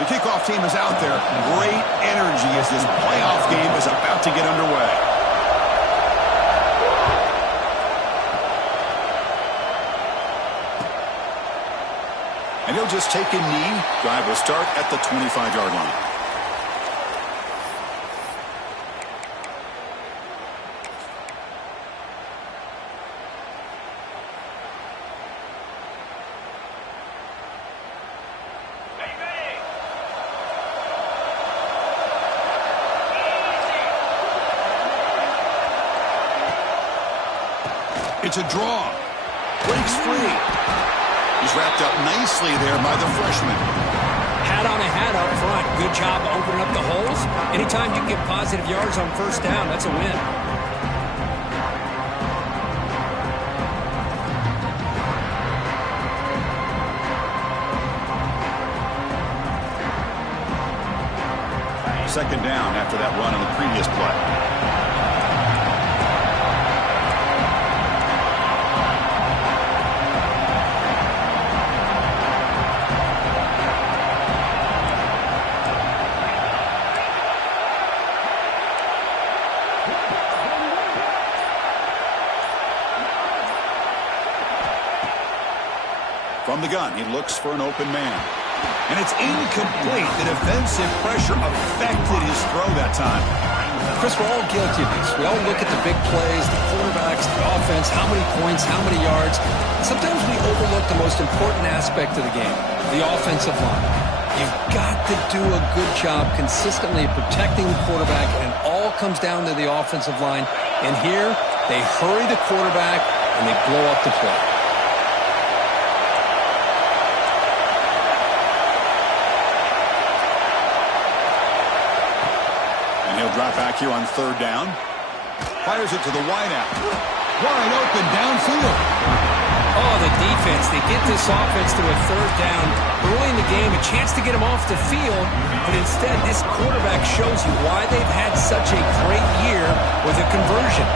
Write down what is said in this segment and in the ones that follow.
The kickoff team is out there. Great energy as this playoff game is about to get underway. And he'll just take a knee. Drive will start at the 25-yard line. It's a draw. Breaks free. He's wrapped up nicely there by the freshman. Hat on a hat up front. Good job opening up the holes. Anytime you get positive yards on first down, that's a win. Second down after that run on the previous play. From the gun, he looks for an open man. And it's incomplete. The defensive pressure affected his throw that time. Chris, we're all guilty of this. We all look at the big plays, the quarterbacks, the offense, how many points, how many yards. Sometimes we overlook the most important aspect of the game, the offensive line. You've got to do a good job consistently of protecting the quarterback, and it all comes down to the offensive line. And here, they hurry the quarterback, and they blow up the play. He'll drop back here on third down. Fires it to the wideout. Wide open downfield. Oh, the defense. They get this offense to a third down early in the game, a chance to get him off the field, but instead this quarterback shows you why they've had such a great year with a conversion.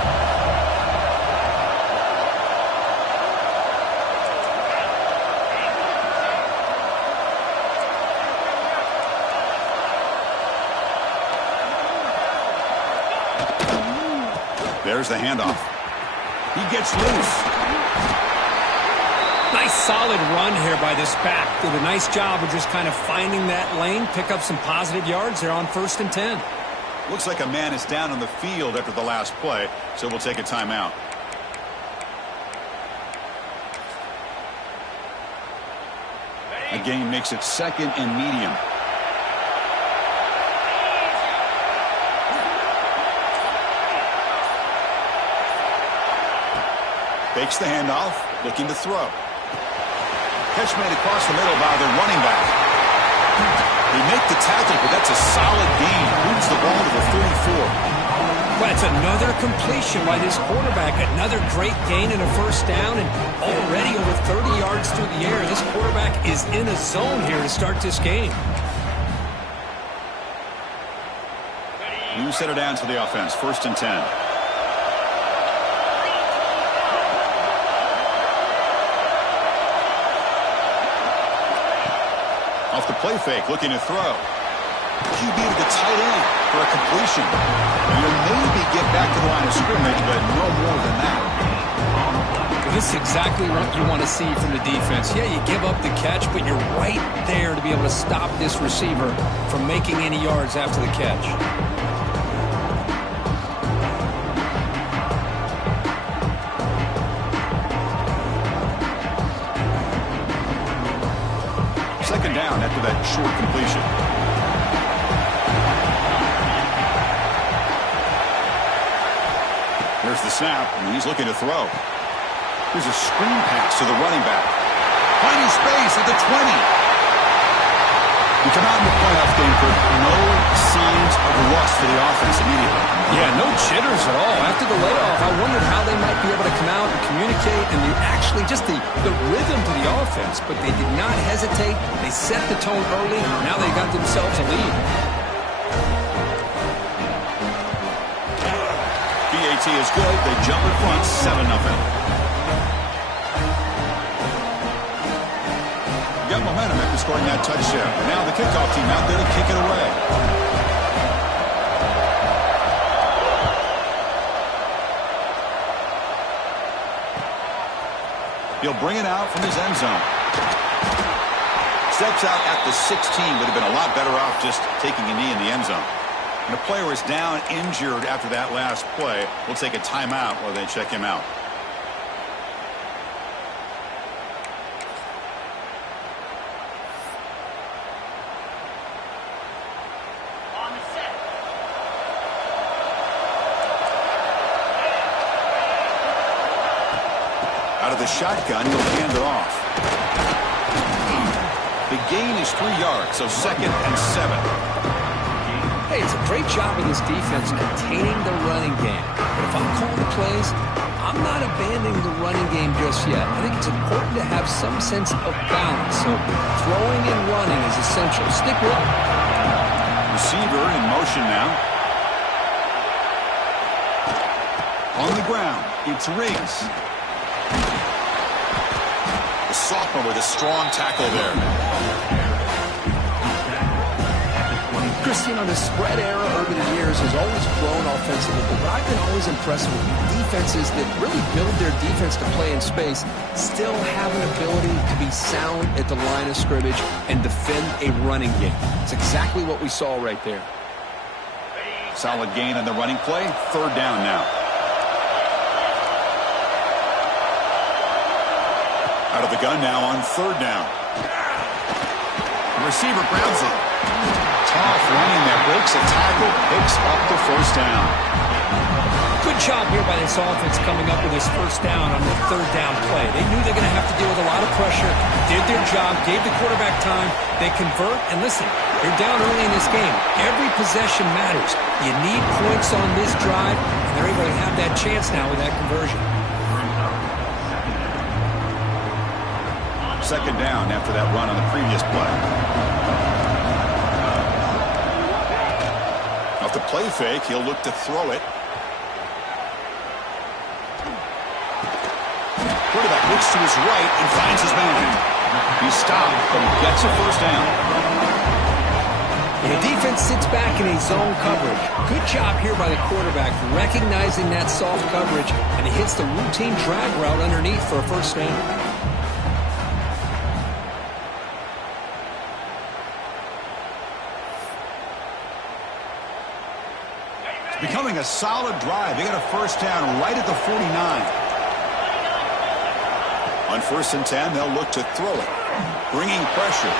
There's the handoff. He gets loose. Nice solid run here by this back. Did a nice job of just kind of finding that lane, pick up some positive yards there on 1st and 10. Looks like a man is down on the field after the last play, so we'll take a timeout. A gain makes it 2nd and medium. Fakes the handoff, looking to throw. Catch made across the middle by the running back. They make the tackle, but that's a solid gain. Moves the ball to the 34. Well, it's another completion by this quarterback. Another great gain in a first down, and already over 30 yards through the air. This quarterback is in a zone here to start this game. New set of downs for the offense, 1st and 10. Off the play fake, looking to throw. QB to the tight end for a completion. And he'll maybe get back to the line of scrimmage, but no more than that. Well, this is exactly what you want to see from the defense. Yeah, you give up the catch, but you're right there to be able to stop this receiver from making any yards after the catch. Second down after that short completion. There's the snap, and he's looking to throw. Here's a screen pass to the running back. Finding space at the 20. We come out in the playoff game for no signs of rust for the offense immediately. Yeah, no jitters at all. After the layoff, I wondered how they might be able to come out and communicate, and actually just the rhythm to the offense. But they did not hesitate. They set the tone early. Now they got themselves a lead. BAT is good. They jump in front, 7-0. got momentum after scoring that touchdown. Now the kickoff team out there to kick it away. He'll bring it out from his end zone. Steps out at the 16, would have been a lot better off just taking a knee in the end zone. And the player is down injured after that last play. We'll take a timeout while they check him out. Out of the shotgun, he'll hand it off. The gain is 3 yards, so 2nd and 7. Hey, it's a great job of this defense containing the running game. But if I'm calling the plays, I'm not abandoning the running game just yet. I think it's important to have some sense of balance. So throwing and running is essential. Stick with it. Receiver in motion now. On the ground, it's Riggs. The sophomore with a strong tackle there. Chris, you know, the spread era over the years has always grown offensively, but I've been always impressed with defenses that really build their defense to play in space, still have an ability to be sound at the line of scrimmage and defend a running game. It's exactly what we saw right there. Solid gain on the running play. 3rd down now. Out of the gun now on 3rd down. The receiver grabs it. Tough running that breaks a tackle, picks up the 1st down. Good job here by this offense coming up with this 1st down on the 3rd down play. They knew they're going to have to deal with a lot of pressure, did their job, gave the quarterback time. They convert, and listen, you're down early in this game. Every possession matters. You need points on this drive, and they're able to have that chance now with that conversion. 2nd down after that run on the previous play. Off the play fake, he'll look to throw it. Quarterback looks to his right and finds his man. He's stopped, but he gets a 1st down. The defense sits back in a zone coverage. Good job here by the quarterback, recognizing that soft coverage, and he hits the routine drag route underneath for a 1st down. Becoming a solid drive. They got a 1st down right at the 49. On 1st and 10, they'll look to throw it. Bringing pressure.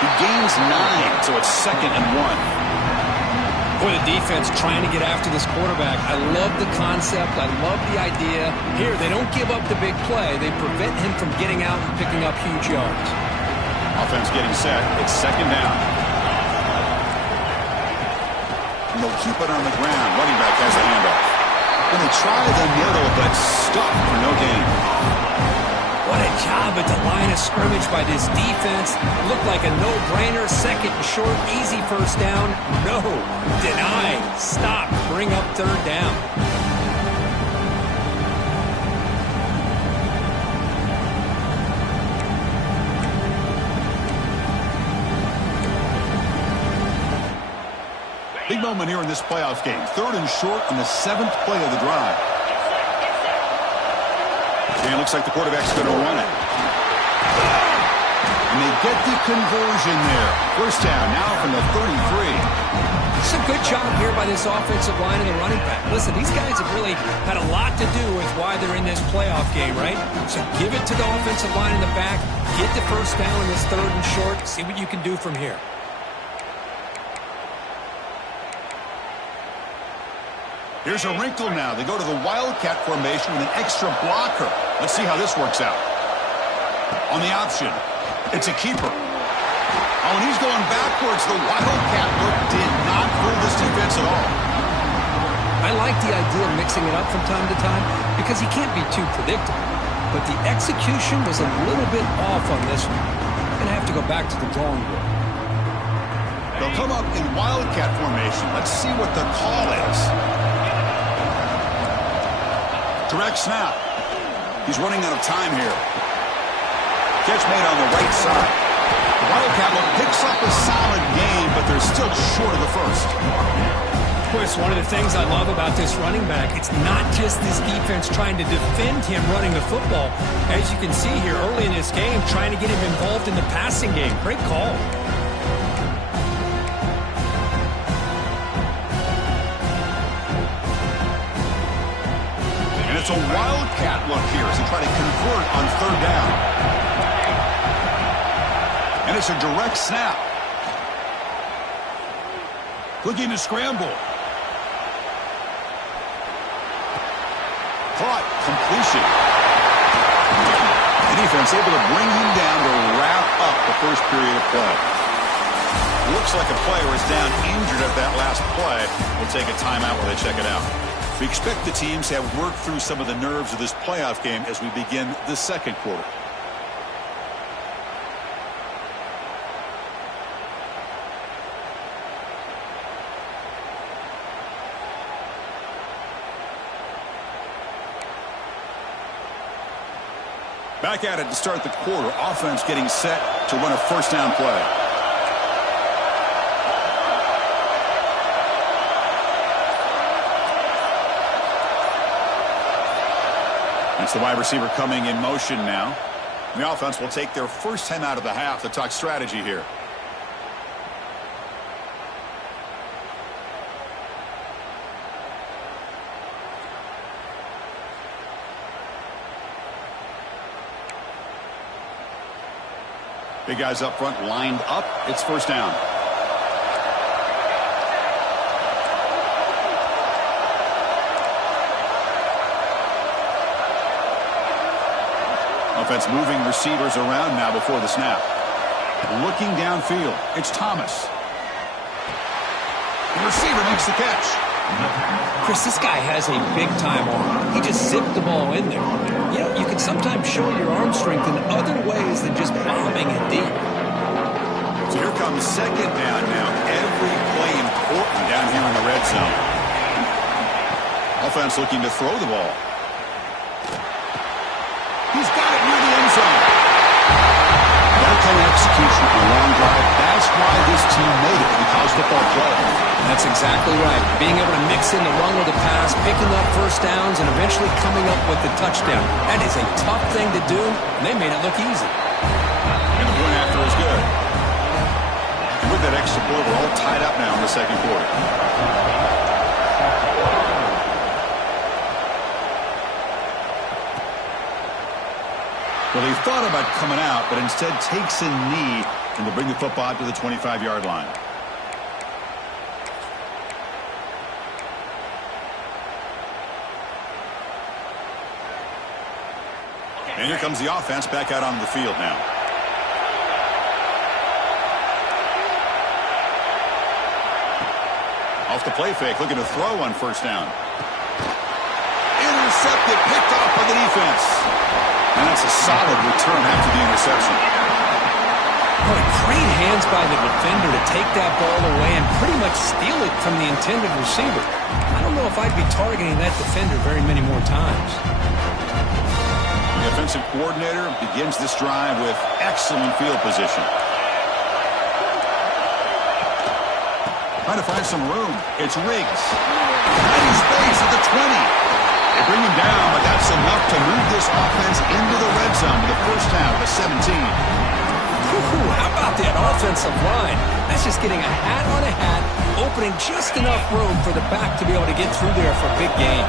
He gains 9, so it's 2nd and 1. Boy, the defense trying to get after this quarterback. I love the concept. I love the idea. Here, they don't give up the big play. They prevent him from getting out and picking up huge yards. Offense getting set. It's 2nd down. And they'll keep it on the ground. Running back has the handoff. And they try the middle, but stuck for no gain. What a job at the line of scrimmage by this defense. Looked like a no-brainer. 2nd and short, easy 1st down. No, denied. Stop. Bring up 3rd down. Big moment here in this playoff game. 3rd and short on the 7th play of the drive. And it looks like the quarterback's going to run it. And they get the conversion there. 1st down now from the 33. It's a good job here by this offensive line and the running back. Listen, these guys have really had a lot to do with why they're in this playoff game, right? So give it to the offensive line in the back. Get the 1st down in this 3rd and short. See what you can do from here. Here's a wrinkle now. They go to the Wildcat formation with an extra blocker. Let's see how this works out. On the option, it's a keeper. Oh, and he's going backwards. The Wildcat look did not fool this defense at all. I like the idea of mixing it up from time to time because you can't be too predictable. But the execution was a little bit off on this one. I'm going to have to go back to the drawing board. They'll come up in Wildcat formation. Let's see what the call is. Direct snap. He's running out of time here. Catch made on the right side. The Wildcat picks up a solid gain, but they're still short of the first. Chris, one of the things I love about this running back, it's not just this defense trying to defend him running the football. As you can see here early in this game, trying to get him involved in the passing game. Great call. And it's a Wildcat look here as they try to convert on third down. And it's a direct snap. Looking to scramble. Caught. Completion. The defense able to bring him down to wrap up the first period of play. Looks like a player is down injured at that last play. We'll take a timeout while they check it out. We expect the teams to have worked through some of the nerves of this playoff game as we begin the second quarter. Back at it to start the quarter. Offense getting set to run a first down play. It's the wide receiver coming in motion now. And the offense will take their first time out of the half to talk strategy here. Big guys up front lined up. It's first down. Offense moving receivers around now before the snap. Looking downfield. It's Thomas. The receiver makes the catch. Chris, this guy has a big-time arm. He just zipped the ball in there. You know, you can sometimes show your arm strength in other ways than just bombing it deep. So here comes second down now. Every play important down here in the red zone. Offense looking to throw the ball. He's got it near the end zone. That kind of execution on a long drive, that's why this team made it in the college football playoff. That's exactly right. Being able to mix in the run with the pass, picking up first downs, and eventually coming up with the touchdown. That is a tough thing to do, and they made it look easy. And the point after is good. And with that extra point, we're all tied up now in the second quarter. Well, they thought about coming out, but instead takes a knee and to bring the football out to the 25-yard line. And here comes the offense back out onto the field now. Off the play fake, looking to throw on first down. Intercepted, picked off by the defense. And that's a solid return after the interception. Boy, great hands by the defender to take that ball away and pretty much steal it from the intended receiver. I don't know if I'd be targeting that defender very many more times. The offensive coordinator begins this drive with excellent field position. Trying to find some room. It's Riggs. Nice space at the 20. They bring him down, but that's enough to move this offense into the red zone with the first down of the 17. Ooh, how about that offensive line? That's just getting a hat on a hat, opening just enough room for the back to be able to get through there for a big gain.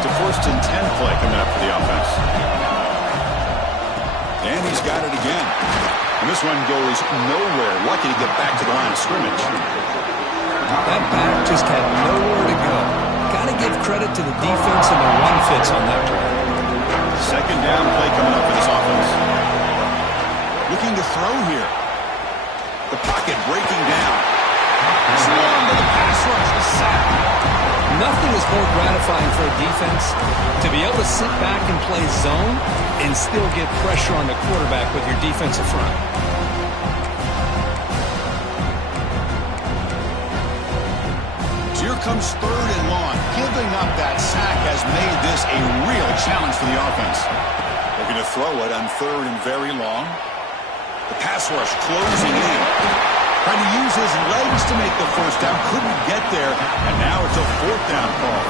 It's a first and 10 play coming up for the offense. And he's got it again. And this one goes nowhere. Lucky to get back to the line of scrimmage. That back just had nowhere to go. Got to give credit to the defense and the run fits on that play. Second down play coming up for this offense. Looking to throw here. The pocket breaking down. Slam to the pass rush. The sack. Nothing is more gratifying for a defense to be able to sit back and play zone and still get pressure on the quarterback with your defensive front. So here comes third and long. Giving up that sack has made this a real challenge for the offense. The Looking to throw it on 3rd and very long. The pass rush closing in. Trying to use his legs to make the first down. Couldn't get there. And now it's a 4th down call.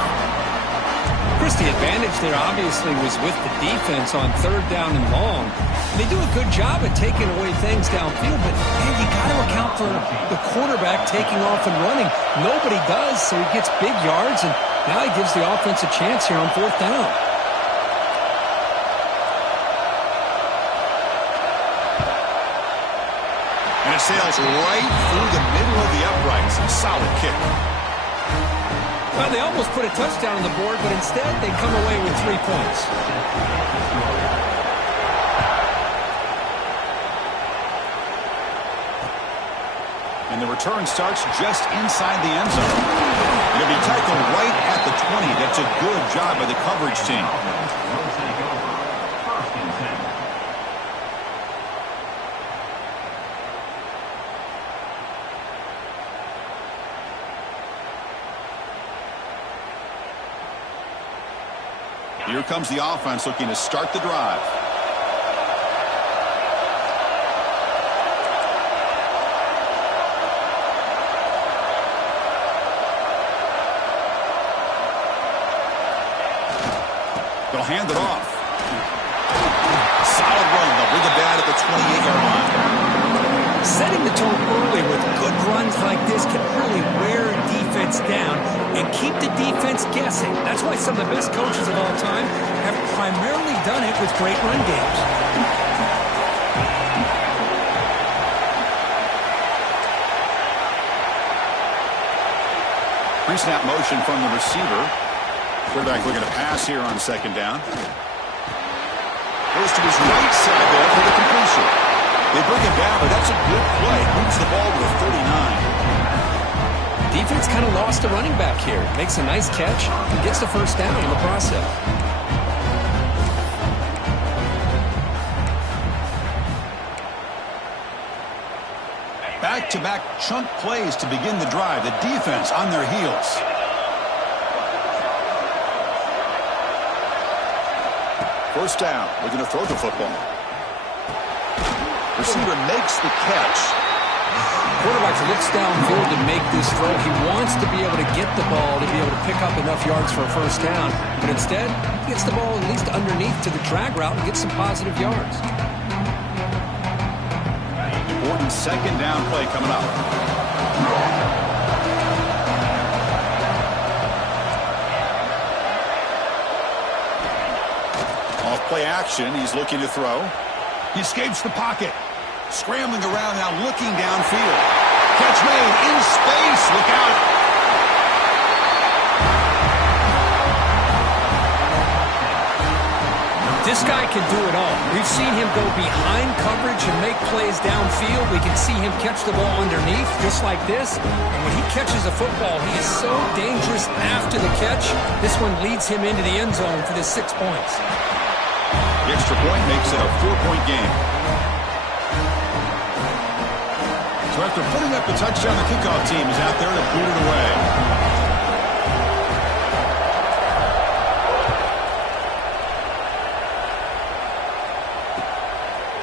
Chris, the advantage there obviously was with the defense on 3rd down and long. And they do a good job at taking away things downfield, but man, you got to account for the quarterback taking off and running. Nobody does, so he gets big yards, and now he gives the offense a chance here on 4th down. And it sails right through the middle of the uprights. A solid kick. Well, they almost put a touchdown on the board, but instead they come away with 3 points. And the return starts just inside the end zone. It'll be tackled right at the 20. That's a good job by the coverage team. Here comes the offense looking to start the drive. They'll hand it off. Solid run. They'll bring it down at the 28-yard line. Setting the tone early with good runs like this can really wear a defense down and keep the defense guessing. That's why some of the best coaches of all time have primarily done it with great run games. Pre-snap motion from the receiver. Quarterback looking to pass here on 2nd down. Goes to his right side there for the completion. They bring him down, but that's a good play. Moves the ball to the 39. Defense kind of lost a running back here. Makes a nice catch and gets the 1st down in the process. Back-to-back chunk plays to begin the drive. The defense on their heels. First down. Looking to throw the football. Receiver makes the catch. Quarterback looks downfield to make this throw. He wants to be able to get the ball to be able to pick up enough yards for a 1st down. But instead, he gets the ball at least underneath to the drag route and gets some positive yards. Important 2nd down play coming up. Off play action. He's looking to throw. He escapes the pocket. Scrambling around now, looking downfield. Catch made in space. Look out. This guy can do it all. We've seen him go behind coverage and make plays downfield. We can see him catch the ball underneath, just like this. And when he catches a football, he is so dangerous after the catch. This one leads him into the end zone for the 6 points. The extra point makes it a 4-point game. So after putting up the touchdown, the kickoff team is out there to boot it away.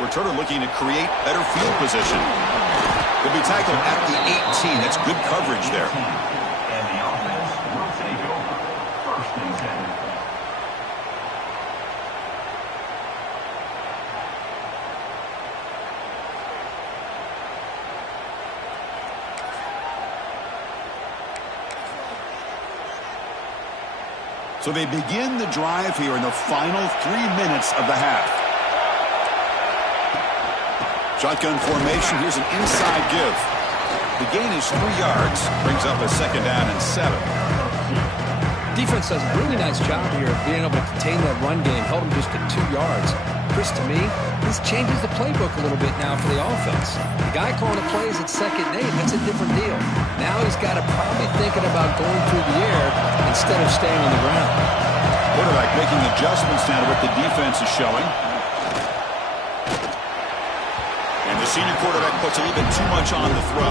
Returner looking to create better field position. Will be tackled at the 18. That's good coverage there. And the offense will take over 1st and 10. So they begin the drive here in the final 3 minutes of the half. Shotgun formation. Here's an inside give. The gain is 3 yards. Brings up a 2nd down and 7. Defense does a really nice job here of being able to contain that run game, held them just to 2 yards. Chris, to me, this changes the playbook a little bit now for the offense. The guy calling the plays at 2nd and 8, that's a different deal. Now he's got to probably thinking about going through the air instead of staying on the ground. Quarterback making adjustments now to what the defense is showing. And the senior quarterback puts a little bit too much on the throw.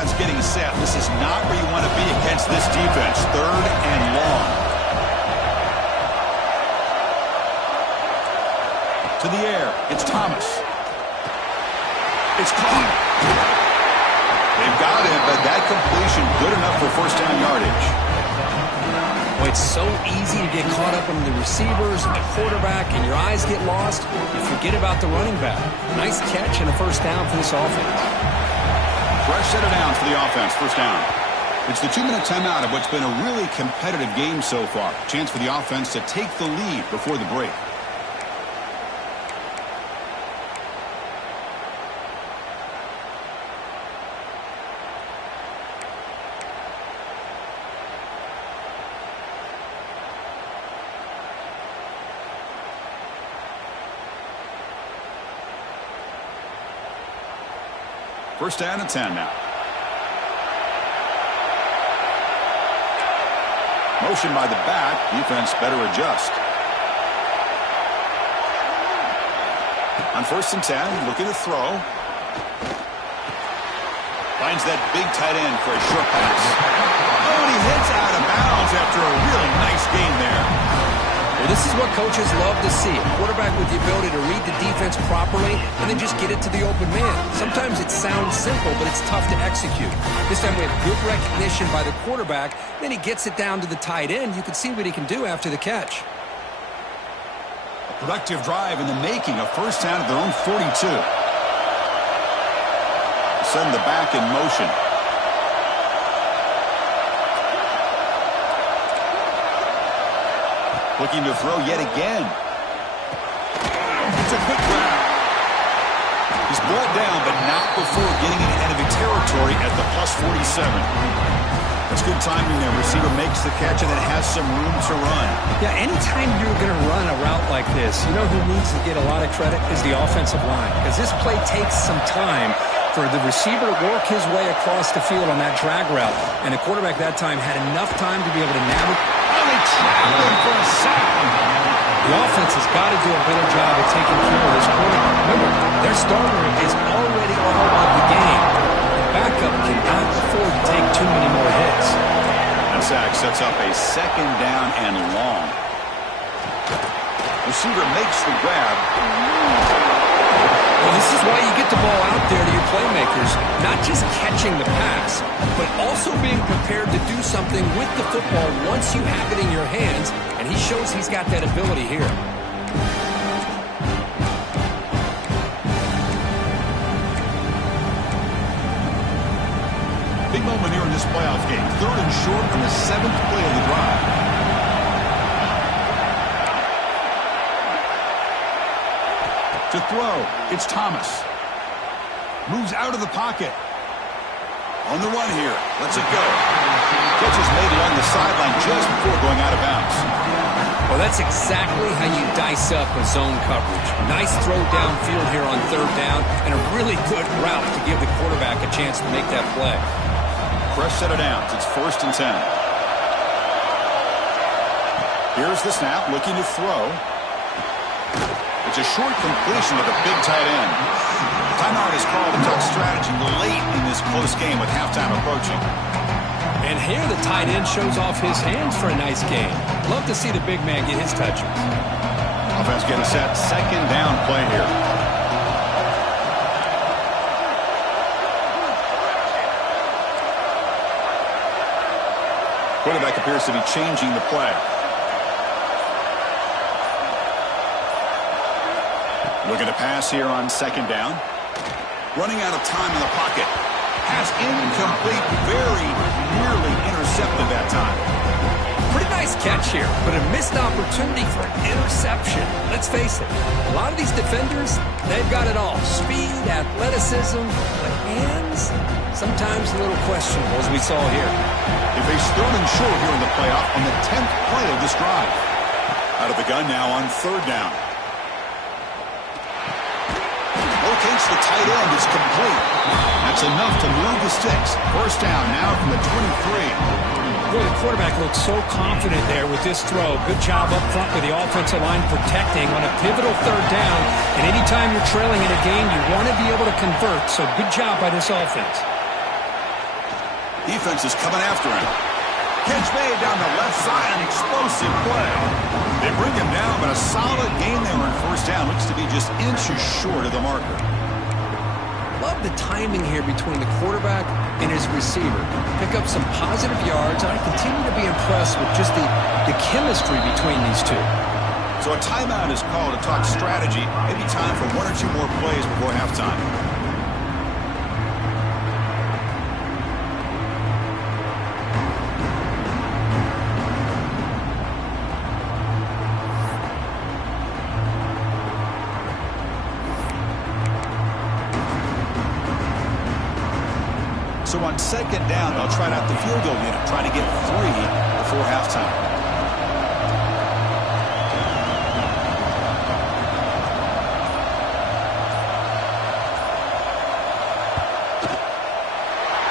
offense getting set. This is not where you want to be against this defense. 3rd and long. To the air. It's Thomas. It's caught. They've got him, but that completion good enough for first down yardage. Well, it's so easy to get caught up in the receivers and the quarterback, and your eyes get lost. You forget about the running back. Nice catch and a first down for this offense. Fresh set of downs for the offense. First down. It's the 2-minute timeout of what's been a really competitive game so far. Chance for the offense to take the lead before the break. First down and 10 now. Motion by the back. Defense better adjust. On 1st and 10, looking to throw. Finds that big tight end for a short pass. Oh, and he hits out of bounds after a really nice gain there. Well, this is what coaches love to see. A quarterback with the ability to read the defense properly and then just get it to the open man. Sometimes it sounds simple, but it's tough to execute. This time we have good recognition by the quarterback. Then he gets it down to the tight end. You can see what he can do after the catch. A productive drive in the making. A first down at their own 42. Send the back in motion. Looking to throw yet again. It's a quick grab. He's brought down, but not before getting into enemy territory at the +47. That's good timing there. Receiver makes the catch and then has some room to run. Yeah, anytime you're going to run a route like this, you know who needs to get a lot of credit is the offensive line. Because this play takes some time for the receiver to work his way across the field on that drag route. And the quarterback that time had enough time to be able to navigate. Traveling for a sack. The offense has got to do a better job of taking care of this quarterback. Remember, their starter is already all of the game. The backup cannot afford to take too many more hits. That sack sets up a 2nd down and long. Receiver makes the grab. Well, this is why you get the ball out there to your playmakers, not just catching the pass, but also being prepared to do something with the football once you have it in your hands, and he shows he's got that ability here. Big moment here in this playoff game. 3rd and short on the 7th play of the drive. To throw, it's Thomas. Moves out of the pocket. On the run here. Lets it go. Catch is made along the sideline just before going out of bounds. Well, that's exactly how you dice up a zone coverage. Nice throw downfield here on 3rd down, and a really good route to give the quarterback a chance to make that play. Fresh set of downs. It's 1st and 10. Here's the snap, looking to throw. It's a short completion to the big tight end. Timeout is called to talk strategy late in this close game with halftime approaching. And here the tight end shows off his hands for a nice game. Love to see the big man get his touches. Offense getting set. 2nd down play here. Quarterback appears to be changing the play. Looking to pass here on 2nd down. Running out of time in the pocket. Pass incomplete. Very nearly intercepted that time. Pretty nice catch here, but a missed opportunity for an interception. Let's face it, a lot of these defenders, they've got it all. Speed, athleticism, but hands, sometimes a little questionable, as we saw here. They face 3rd and short here in the playoff on the 10th play of this drive. Out of the gun now on 3rd down. Locates the tight end. It's complete. That's enough to move the sticks. First down now from the 23. Well, the quarterback looks so confident there with this throw. Good job up front with the offensive line protecting on a pivotal 3rd down. And anytime you're trailing in a game, you want to be able to convert. So good job by this offense. Defense is coming after him. Catch made down the left side, an explosive play. They bring him down, but a solid gain there on first down. Looks to be just inches short of the marker. Love the timing here between the quarterback and his receiver. Pick up some positive yards, and I continue to be impressed with just the chemistry between these two. So a timeout is called to talk strategy. Maybe time for one or two more plays before halftime. So on second down, they'll try out the field goal unit, trying to get 3 before halftime.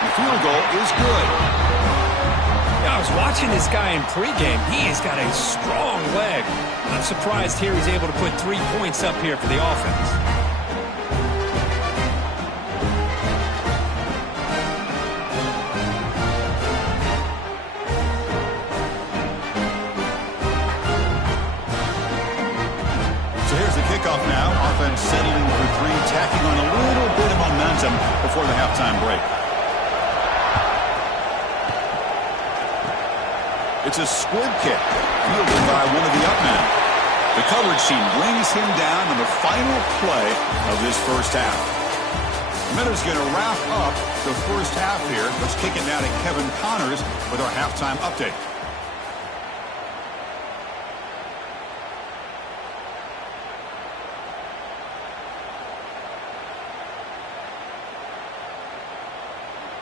The field goal is good. Yeah, I was watching this guy in pregame. He has got a strong leg. I'm surprised here he's able to put 3 points up here for the offense. Kickoff now. Offense settling for 3, tacking on a little bit of momentum before the halftime break. It's a squib kick, fielded by one of the up men. The coverage team brings him down on the final play of this first half. Minutes going to wrap up the first half here. Let's kick it now to Kevin Connors with our halftime update.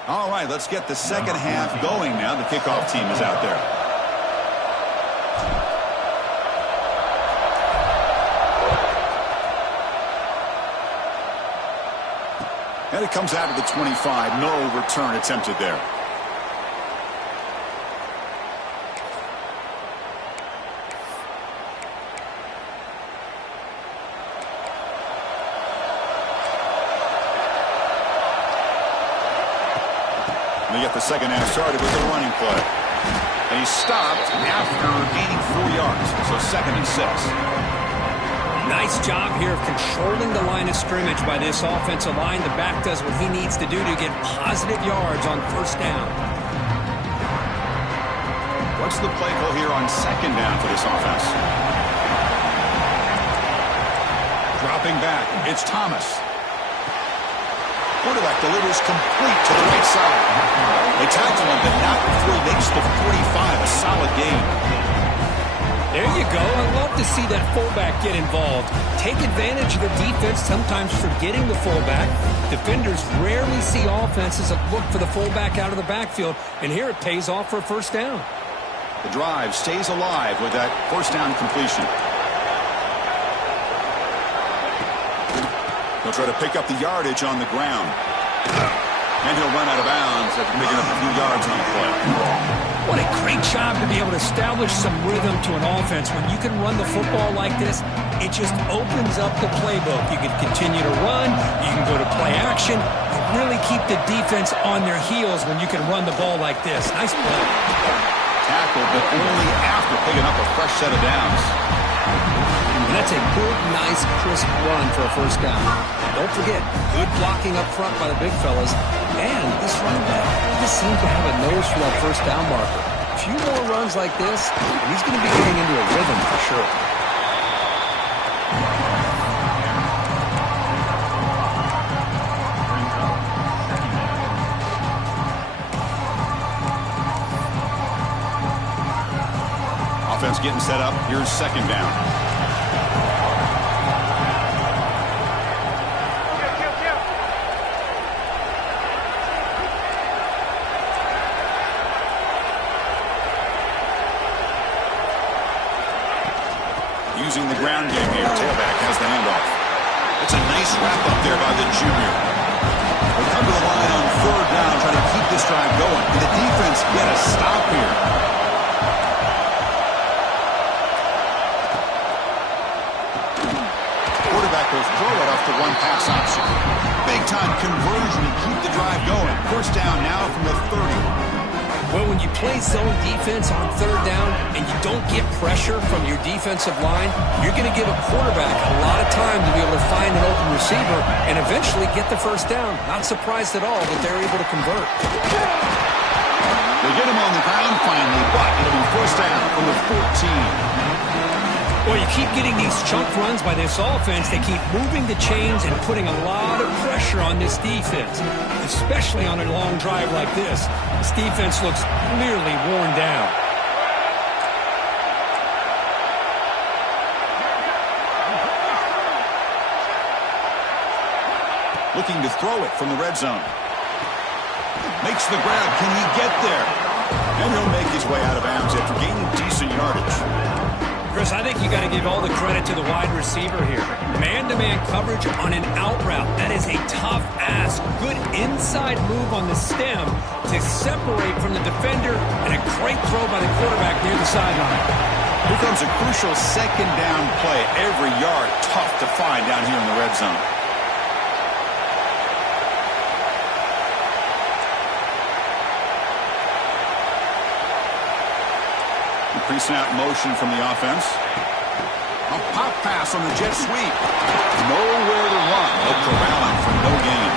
All right, let's get the second half going now. The kickoff team is out there. And it comes out of the 25. No return attempted there. They get the second half started with a running play. And he stopped after gaining 4 yards. So 2nd and 6. Nice job here of controlling the line of scrimmage by this offensive line. The back does what he needs to do to get positive yards on first down. What's the play call here on second down for this offense? Dropping back, it's Thomas. Quarterback delivers complete to the right side. They tackle him, but not before he makes the 45. A solid gain. There you go. I love to see that fullback get involved. Take advantage of the defense, sometimes forgetting the fullback. Defenders rarely see offenses that look for the fullback out of the backfield, and here it pays off for a first down. The drive stays alive with that first down completion. He'll try to pick up the yardage on the ground. And he'll run out of bounds after picking up a few yards on the play. What a great job to be able to establish some rhythm to an offense. When you can run the football like this, it just opens up the playbook. You can continue to run. You can go to play action. You really keep the defense on their heels when you can run the ball like this. Nice play. Tackled, but only after picking up a fresh set of downs. And that's a good, nice, crisp run for a first down. Don't forget, good blocking up front by the big fellas. And this running back just seems to have a nose for that first down marker. A few more runs like this, and he's going to be getting into a rhythm for sure. Offense getting set up. Here's second down. Using the ground game here. Tailback has the handoff. It's a nice wrap up there by the junior. We'll come to the line on third down, trying to keep this drive going. Can the defense get a stop here? Quarterback will throw it off the one pass option. Big time conversion to keep the drive going. First down now from the 30. when you play zone defense on third down and you don't get pressure from your defensive line, you're going to give a quarterback a lot of time to be able to find an open receiver and eventually get the first down. Not surprised at all that they're able to convert. They get him on the ground finally, but it'll be first down from the 14. Well, you keep getting these chunk runs by this offense. They keep moving the chains and putting a lot of pressure on this defense, especially on a long drive like this. This defense looks clearly worn down. Looking to throw it from the red zone. Makes the grab. Can he get there? And he'll make his way out of bounds after gaining decent yardage. Chris, I think you got to give all the credit to the wide receiver here. Man-to-man coverage on an out route. That is a tough ask. Good inside move on the stem to separate from the defender, and a great throw by the quarterback near the sideline. Here comes a crucial second down play. Every yard tough to find down here in the red zone. Pre-snap motion from the offense. A pop pass on the jet sweep. Nowhere to run. They'll corral him for no gain.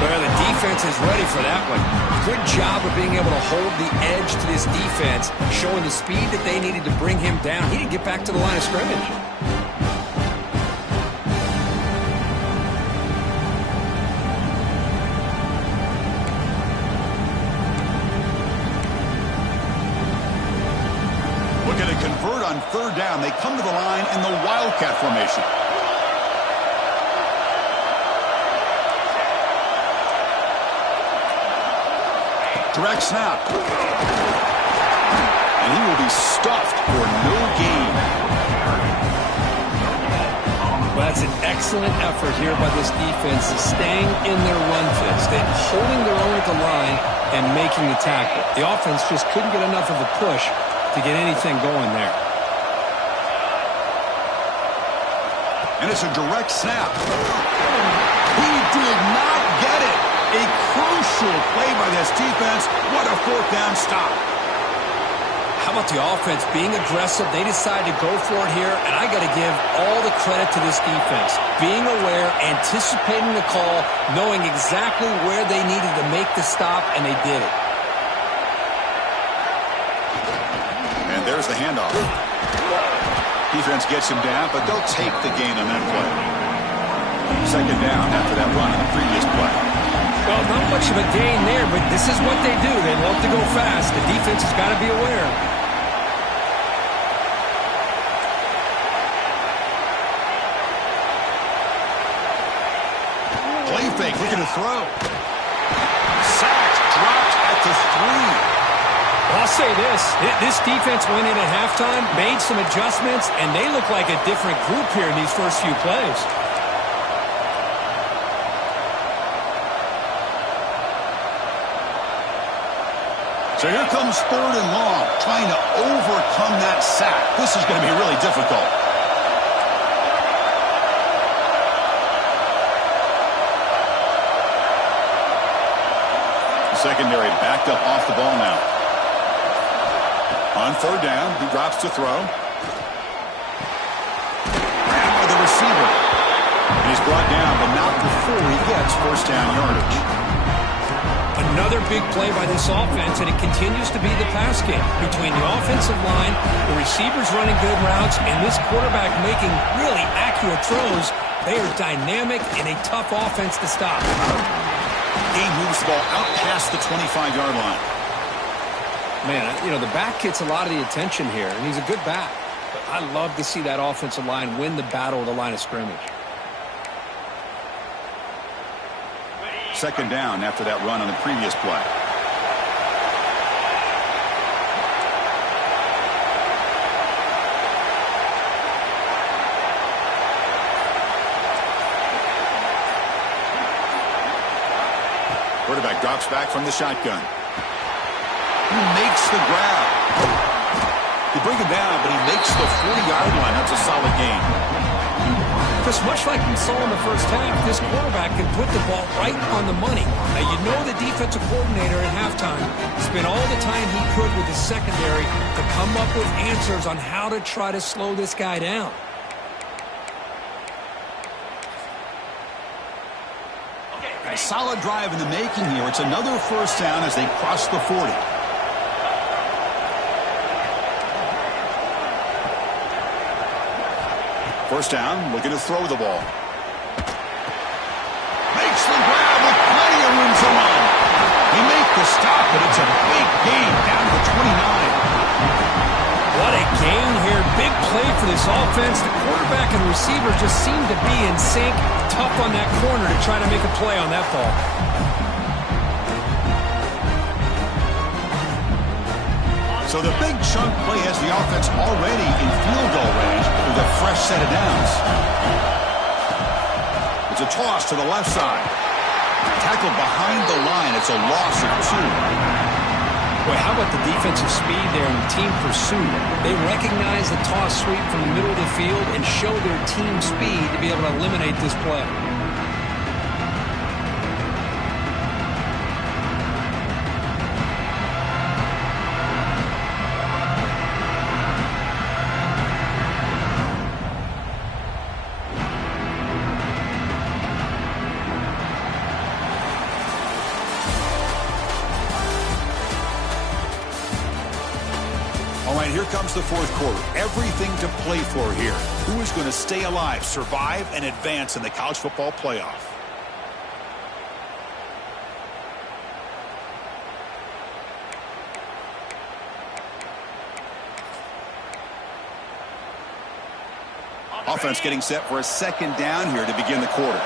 Well, the defense is ready for that one. Good job of being able to hold the edge to this defense, showing the speed that they needed to bring him down. He didn't get back to the line of scrimmage. Convert on third down. They come to the line in the Wildcat formation. Direct snap. And he will be stuffed for no gain. Well, that's an excellent effort here by this defense, staying in their run fist, and holding their own at the line and making the tackle. The offense just couldn't get enough of a push to get anything going there. And it's a direct snap. He did not get it. A crucial play by this defense. What a fourth down stop. How about the offense being aggressive? They decide to go for it here, and I got to give all the credit to this defense. Being aware, anticipating the call, knowing exactly where they needed to make the stop, and they did it. And there's the handoff. Defense gets him down, but they'll take the gain on that play. Second down after that run on the previous play. Well, not much of a gain there, but this is what they do. They love to go fast. The defense has got to be aware. Play fake, looking to throw. Sacked, dropped at the 3. I'll say this defense went in at halftime, made some adjustments, and they look like a different group here in these first few plays. So here comes third and long, trying to overcome that sack. This is going to be really difficult. The secondary backed up off the ball now. On third down, he drops to throw. Grabbed by the receiver. He's brought down, but not before he gets first down yardage. Another big play by this offense, and it continues to be the pass game between the offensive line, the receivers running good routes, and this quarterback making really accurate throws. They are dynamic and a tough offense to stop. He moves the ball out past the 25-yard line. Man, the back gets a lot of the attention here, and he's a good back. But I love to see that offensive line win the battle of the line of scrimmage. Second down after that run on the previous play. Quarterback drops back from the shotgun. He makes the grab. They bring him down, but he makes the 40-yard line. That's a solid gain. Chris, much like we saw in the first half, this quarterback can put the ball right on the money. Now, you know the defensive coordinator at halftime spent all the time he could with his secondary to come up with answers on how to try to slow this guy down. A solid drive in the making here. It's another first down as they cross the 40. First down, looking to throw the ball. Makes the grab with plenty of room to run. He makes the stop, but it's a big gain down to the 29. What a gain here. Big play for this offense. The quarterback and receiver just seem to be in sync. Tough on that corner to try to make a play on that ball. So the big chunk play has the offense already in field goal range with a fresh set of downs. It's a toss to the left side. Tackled behind the line. It's a loss of 2. Boy, how about the defensive speed there and the team pursuit? They recognize the toss sweep from the middle of the field and show their team speed to be able to eliminate this play. All right, here comes the fourth quarter. Everything to play for here. Who is going to stay alive, survive, and advance in the college football playoff? Offense getting set for a second down here to begin the quarter.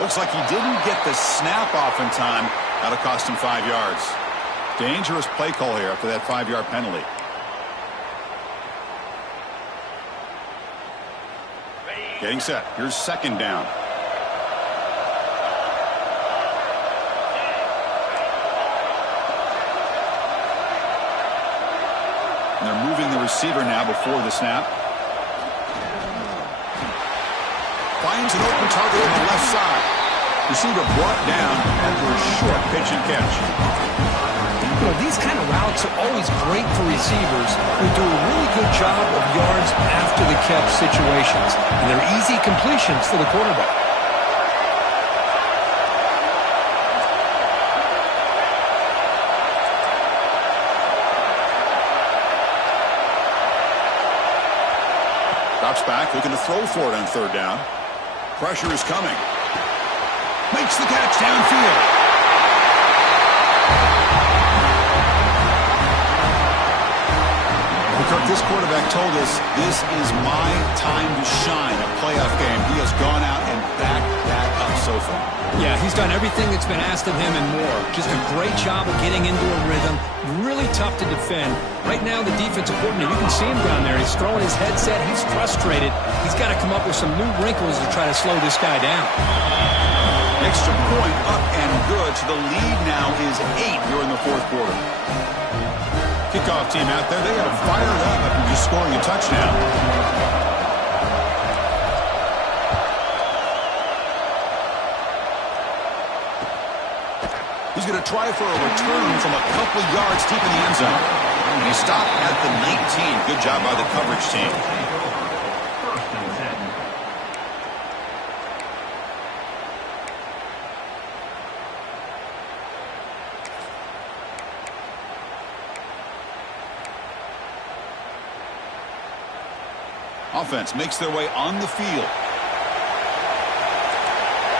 Looks like he didn't get the snap off in time. That'll cost him 5 yards. Dangerous play call here after that 5-yard penalty. Getting set. Here's second down. And they're moving the receiver now before the snap. Finds an open target on the left side. Receiver brought down after a short pitch and catch. You know, these kind of routes are always great for receivers who do a really good job of yards after the catch situations. And they're easy completions for the quarterback. Drops back, looking to throw for it on third down. Pressure is coming. Makes the catch downfield. Kirk, this quarterback told us this is my time to shine, a playoff game. He has gone out and backed that up so far. Yeah, he's done everything that's been asked of him and more. Just a great job of getting into a rhythm. Really tough to defend. Right now, the defensive coordinator, you can see him down there. He's throwing his headset. He's frustrated. He's got to come up with some new wrinkles to try to slow this guy down. Extra point up and good. So the lead now is 8 here in the fourth quarter. Kickoff team out there. They got to fire it up after just scoring a touchdown. He's going to try for a return from a couple yards deep in the end zone. And he stopped at the 19. Good job by the coverage team. First and 10. Offense makes their way on the field.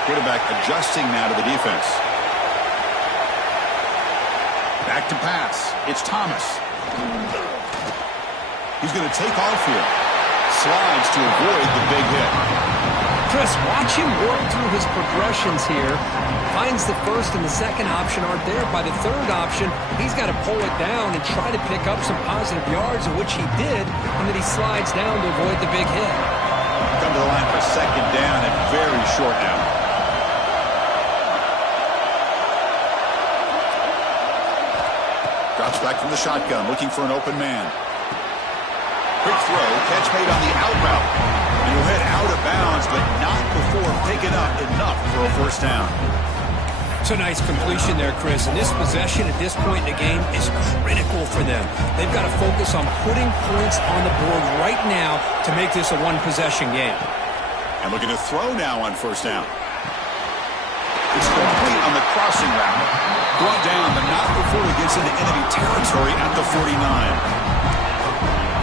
Quarterback adjusting now to the defense. Back to pass. It's Thomas. He's going to take off here. Slides to avoid the big hit. Chris, watch him work through his progressions here. Finds the first and the second option aren't there. By the third option, he's got to pull it down and try to pick up some positive yards, of which he did, and then he slides down to avoid the big hit. Come to the line for second down and very short now. Back from the shotgun, looking for an open man. Quick throw, catch made on the out route. And he'll head out of bounds, but not before picking up enough for a first down. It's a nice completion there, Chris. And this possession at this point in the game is critical for them. They've got to focus on putting points on the board right now to make this a one-possession game. And looking to throw now on first down. It's complete on the crossing route. Brought down, but not before he gets into enemy territory at the 49.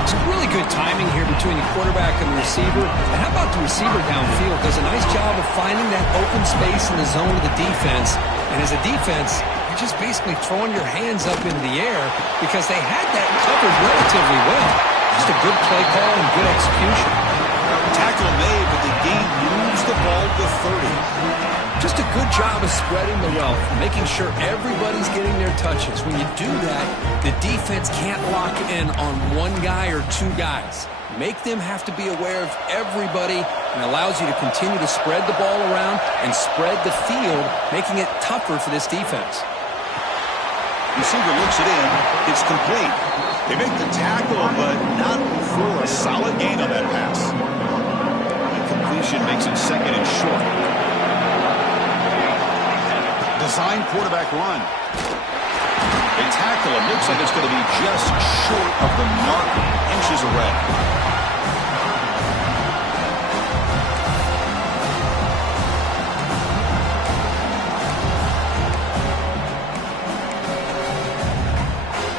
It's really good timing here between the quarterback and the receiver. And how about the receiver downfield? Does a nice job of finding that open space in the zone of the defense. And as a defense, you're just basically throwing your hands up into the air because they had that covered relatively well. Just a good play call and good execution. Tackle made, but the game moves the ball to 30. Just a good job of spreading the wealth, making sure everybody's getting their touches. When you do that, the defense can't lock in on one guy or two guys. Make them have to be aware of everybody, and allows you to continue to spread the ball around and spread the field, making it tougher for this defense. Receiver looks it in. It's complete. They make the tackle, but not before a solid gain on that pass. The completion makes it second and short. Design quarterback run. They tackle him. Looks like it's going to be just short of the mark, inches away.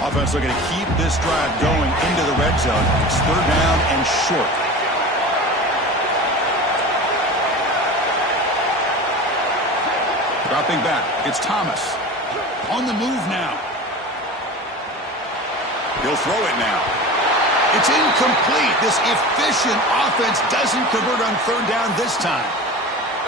Offense looking to keep this drive going into the red zone. It's third down and short. Dropping back, it's Thomas. On the move now. He'll throw it now. It's incomplete. This efficient offense doesn't convert on third down this time.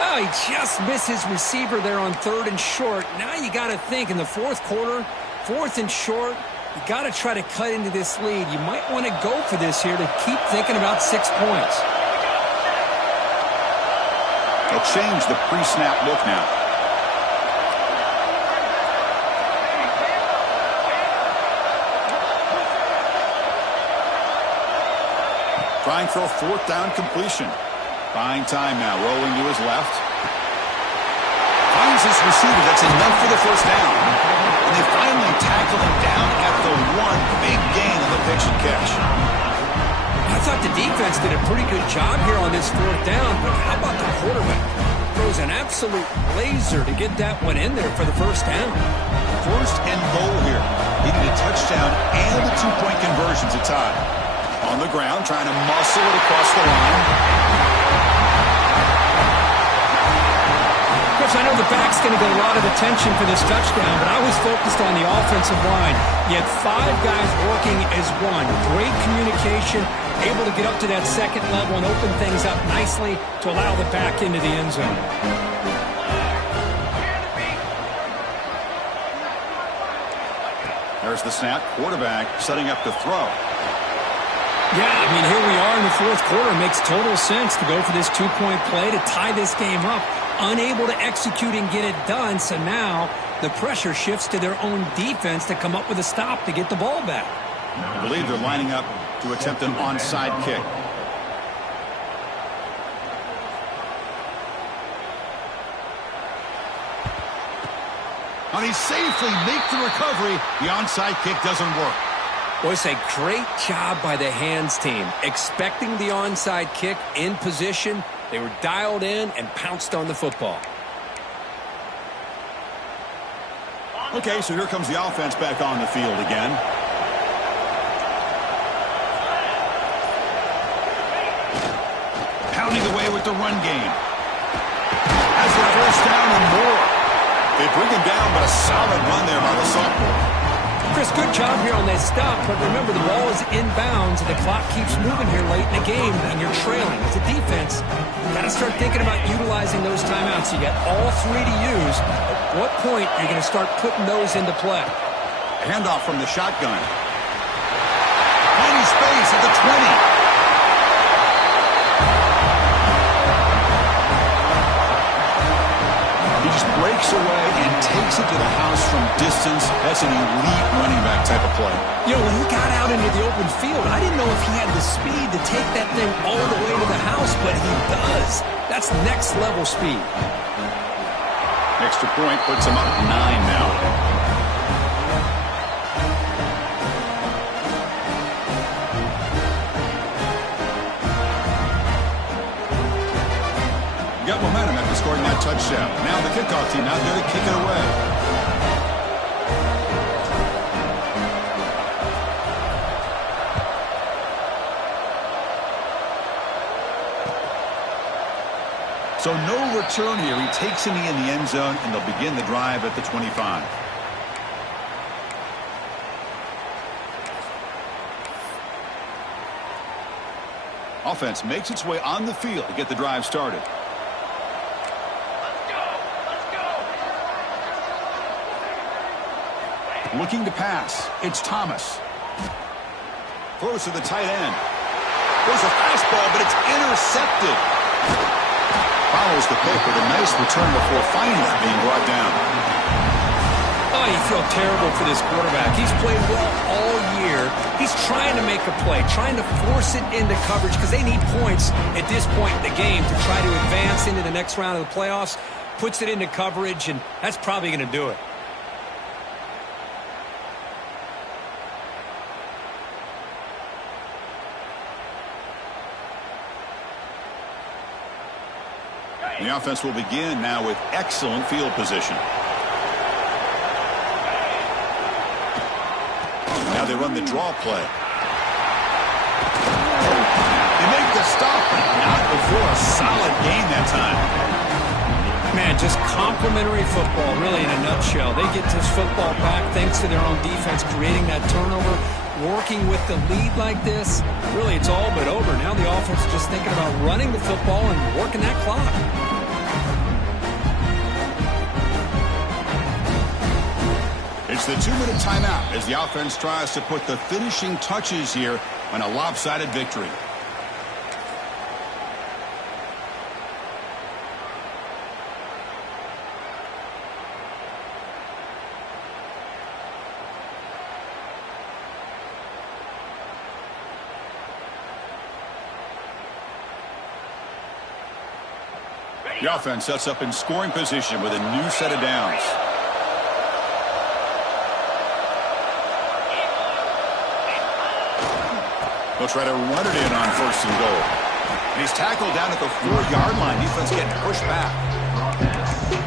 Oh, he just missed his receiver there on third and short. Now you got to think in the fourth quarter, fourth and short, you got to try to cut into this lead. You might want to go for this here to keep thinking about 6 points. They'll change the pre-snap look now. Trying for a fourth down completion. Buying time now, rolling to his left. Finds his receiver. That's enough for the first down. And they finally tackle him down at the one. Big gain on the pitch and catch. I thought the defense did a pretty good job here on this fourth down, but how about the quarterback? Throws an absolute laser to get that one in there for the first down. First and goal here. He needed a touchdown and a two-point conversion to tie. On the ground, trying to muscle it across the line. Coach, I know the back's going to get a lot of attention for this touchdown, but I was focused on the offensive line. You had 5 guys working as one. Great communication, able to get up to that second level and open things up nicely to allow the back into the end zone. There's the snap. Quarterback setting up to throw. Yeah, I mean, here we are in the fourth quarter. It makes total sense to go for this two-point play to tie this game up. Unable to execute and get it done, so now the pressure shifts to their own defense to come up with a stop to get the ball back. I believe they're lining up to attempt an onside kick. And he safely makes the recovery. The onside kick doesn't work. Boys, a great job by the hands team. Expecting the onside kick in position. They were dialed in and pounced on the football. Okay, so here comes the offense back on the field again. Pounding away with the run game. Has the first down and more. They bring him down, but a solid run there by the sophomore. Chris, good job here on that stop, but remember the ball is inbounds and the clock keeps moving here late in the game and you're trailing. As a defense, you got to start thinking about utilizing those timeouts. You got all 3 to use. At what point are you going to start putting those into play? Handoff from the shotgun. Finding space at the 20. He just breaks breaks away and takes it to the house from distance. That's an elite running back type of play. You know, when he got out into the open field, I didn't know if he had the speed to take that thing all the way to the house, but he does. That's next level speed. Extra point puts him up 9 now. Got momentum after scoring that touchdown. Now the kickoff team out there to kick it away. So no return here. He takes a knee in the end zone, and they'll begin the drive at the 25. Offense makes its way on the field to get the drive started. Looking to pass. It's Thomas. Throws to the tight end. There's a fastball, but it's intercepted. Follows the pick with a nice return before finally being brought down. Oh, you feel terrible for this quarterback. He's played well all year. He's trying to make a play, trying to force it into coverage because they need points at this point in the game to try to advance into the next round of the playoffs. Puts it into coverage, and that's probably going to do it. The offense will begin now with excellent field position. Now they run the draw play. They make the stop, but not before a solid gain that time. Man, just complimentary football, really, in a nutshell. They get this football back thanks to their own defense, creating that turnover, working with the lead like this. Really, it's all but over. Now the offense is just thinking about running the football and working that clock. It's the 2-minute timeout as the offense tries to put the finishing touches here on a lopsided victory. The offense sets up in scoring position with a new set of downs. They'll try to run it in on 1st and goal. And he's tackled down at the 4-yard line. Defense getting pushed back.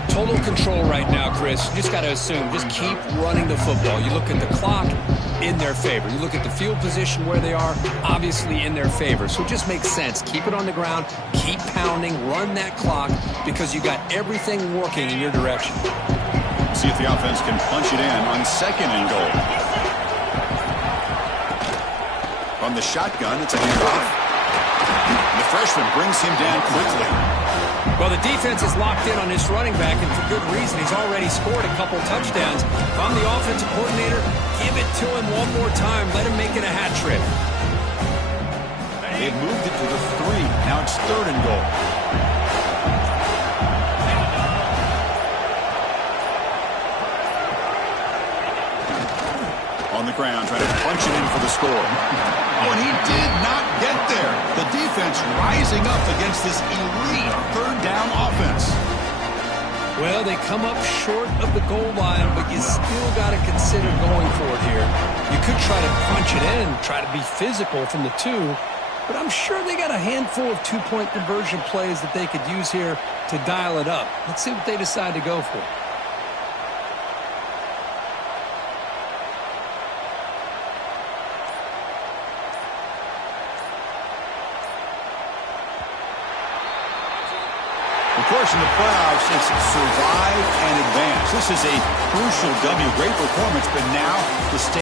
Total control right now, Chris. You just got to assume. Just keep running the football. You look at the clock, in their favor. You look at the field position where they are, obviously in their favor. So it just makes sense. Keep it on the ground. Keep pounding. Run that clock because you got everything working in your direction. See if the offense can punch it in on 2nd and goal. From the shotgun, it's a handoff. The freshman brings him down quickly. Well, the defense is locked in on this running back, and for good reason. He's already scored a couple touchdowns. If I'm the offensive coordinator, give it to him one more time. Let him make it a hat trick. They've moved it to the 3. Now it's 3rd and goal. On the ground, trying to punch it in for the score. Oh, and he did not get there. The defense rising up against this elite 3rd down offense. Well, they come up short of the goal line, but you still got to consider going for it here. You could try to punch it in, try to be physical from the 2, but I'm sure they got a handful of 2-point conversion plays that they could use here to dial it up. Let's see what they decide to go for. Of course, in the playoffs, it's survive and advance. This is a crucial W. Great performance, but now the state